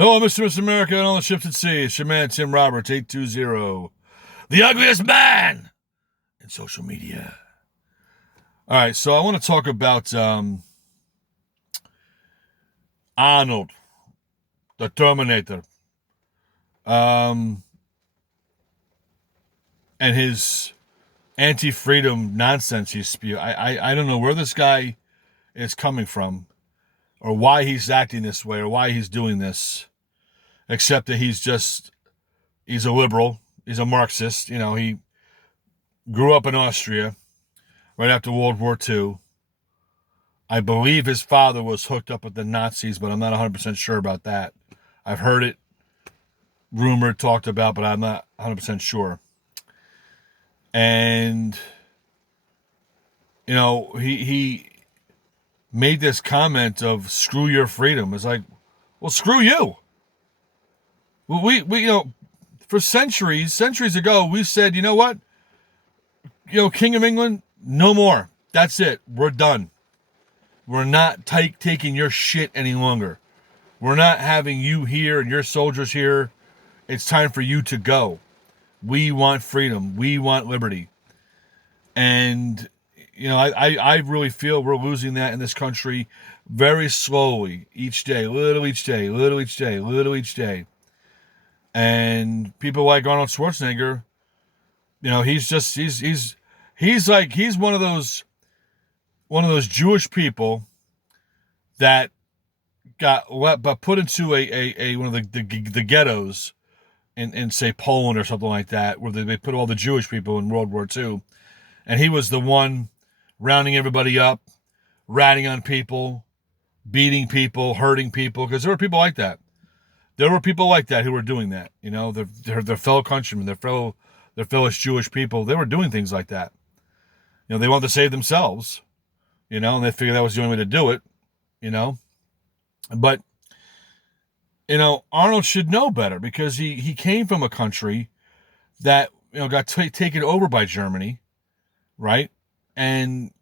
Hello, Mr. America and all the ships at sea. It's your man, Tim Roberts, 820. The ugliest man in social media. All right, so I want to talk about Arnold, the Terminator, and his anti-freedom nonsense he spew. I don't know where this guy is coming from or why he's acting this way or why he's doing this, except that he's a liberal. He's a Marxist. You know, he grew up in Austria right after World War II. I believe his father was hooked up with the Nazis, but I'm not 100% sure about that. I've heard it rumored, talked about, but I'm not 100% sure. And, you know, he made this comment of screw your freedom. It's like, well, screw you. We you know, for centuries ago, we said, you know what? You know, King of England, no more. That's it. We're done. We're not taking your shit any longer. We're not having you here and your soldiers here. It's time for you to go. We want freedom. We want liberty. And, you know, I really feel we're losing that in this country very slowly, each day, little each day, little each day, little each day. And people like Arnold Schwarzenegger, you know, he's one of those Jewish people that got put into a one of the ghettos in say Poland or something like that, where they put all the Jewish people in World War II, and he was the one rounding everybody up, ratting on people, beating people, hurting people, because there were people like that. There were people like that who were doing that. You know, their fellow countrymen, their fellow Jewish people, they were doing things like that. You know, they wanted to save themselves, you know, and they figured that was the only way to do it, you know. But, you know, Arnold should know better because he came from a country that, you know, got taken over by Germany, right? And,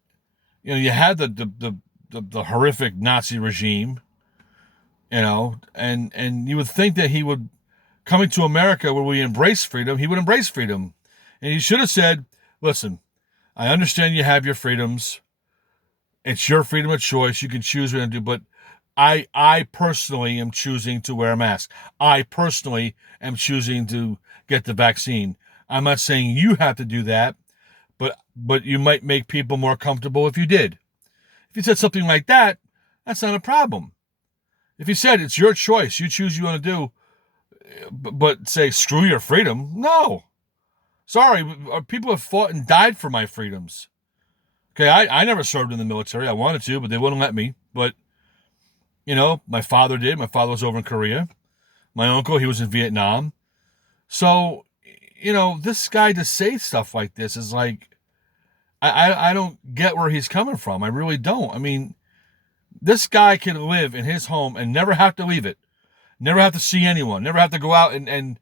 you know, you had the horrific Nazi regime, you know, and you would think that he would, coming to America where we embrace freedom, he would embrace freedom. And he should have said, listen, I understand you have your freedoms. It's your freedom of choice. You can choose what to do, but I personally am choosing to wear a mask. I personally am choosing to get the vaccine. I'm not saying you have to do that, but you might make people more comfortable if you did. If you said something like that, that's not a problem. If you said it's your choice, you choose what you want to do, but say screw your freedom, no. Sorry, people have fought and died for my freedoms. Okay, I never served in the military. I wanted to, but they wouldn't let me. But, you know, my father did. My father was over in Korea. My uncle, he was in Vietnam. So, you know, this guy to say stuff like this is like, I don't get where he's coming from. I really don't. I mean, this guy can live in his home and never have to leave it. Never have to see anyone. Never have to go out and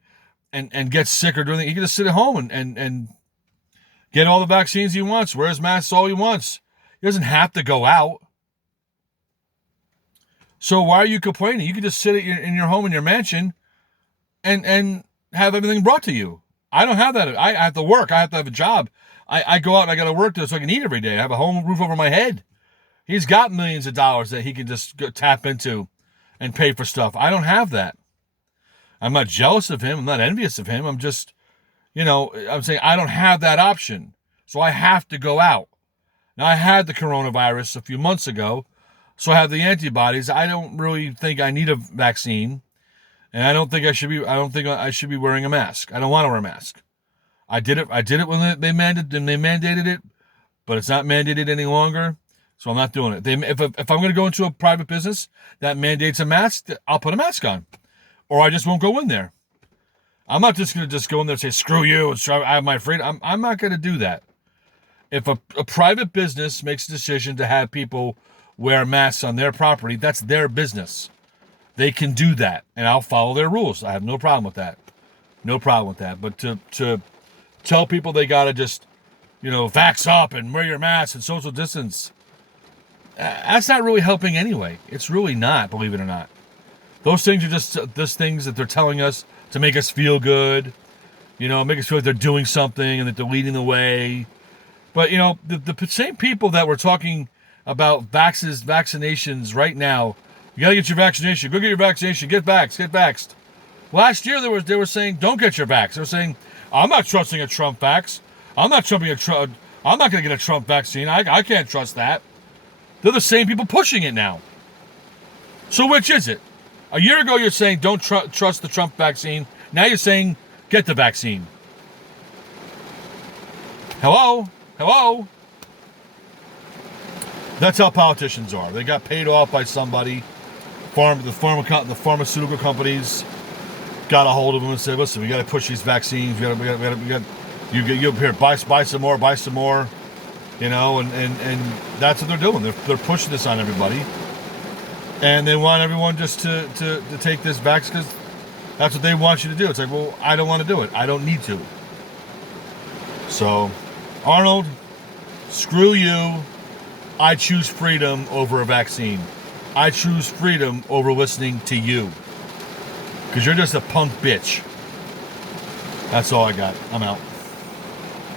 get sick or do anything. He can just sit at home and get all the vaccines he wants, wear his masks all he wants. He doesn't have to go out. So why are you complaining? You can just sit in your home, in your mansion, and have everything brought to you. I don't have that. I have to work. I have to have a job. I go out and I got to work so I can eat every day. I have a home roof over my head. He's got millions of dollars that he can just tap into and pay for stuff. I don't have that. I'm not jealous of him. I'm not envious of him. I'm just, you know, I'm saying I don't have that option. So I have to go out. Now, I had the coronavirus a few months ago, so I have the antibodies. I don't really think I need a vaccine, and I don't think I should be wearing a mask. I don't want to wear a mask. I did it when they mandated it, but it's not mandated any longer. So I'm not doing it. If I'm going to go into a private business that mandates a mask, I'll put a mask on, or I just won't go in there. I'm not just going to go in there and say screw you and I have my freedom. I'm not going to do that. If a private business makes a decision to have people wear masks on their property, that's their business. They can do that, and I'll follow their rules. I have no problem with that. No problem with that. But to tell people they got to just, you know, vax up and wear your mask and social distance, that's not really helping anyway. It's really not, believe it or not. Those things are just things that they're telling us to make us feel good, make us feel like they're doing something and that they're leading the way. But, the same people that were talking about vaccinations right now, you got to get your vaccination. Go get your vaccination. Get vaxxed. Last year, they were saying, don't get your vax. They were saying, I'm not trusting a Trump vax. I'm not going to get a Trump vaccine. I can't trust that. They're the same people pushing it now. So which is it? A year ago, you're saying don't trust the Trump vaccine. Now you're saying get the vaccine. Hello? That's how politicians are. They got paid off by somebody. The pharmaceutical companies got a hold of them and said, "Listen, we got to push these vaccines. You here buy some more." And that's what they're doing. They're pushing this on everybody, and they want everyone just to take this vax because that's what they want you to do. It's like, well, I don't want to do it. I don't need to. So, Arnold, screw you. I choose freedom over a vaccine. I choose freedom over listening to you. Because you're just a punk bitch. That's all I got. I'm out.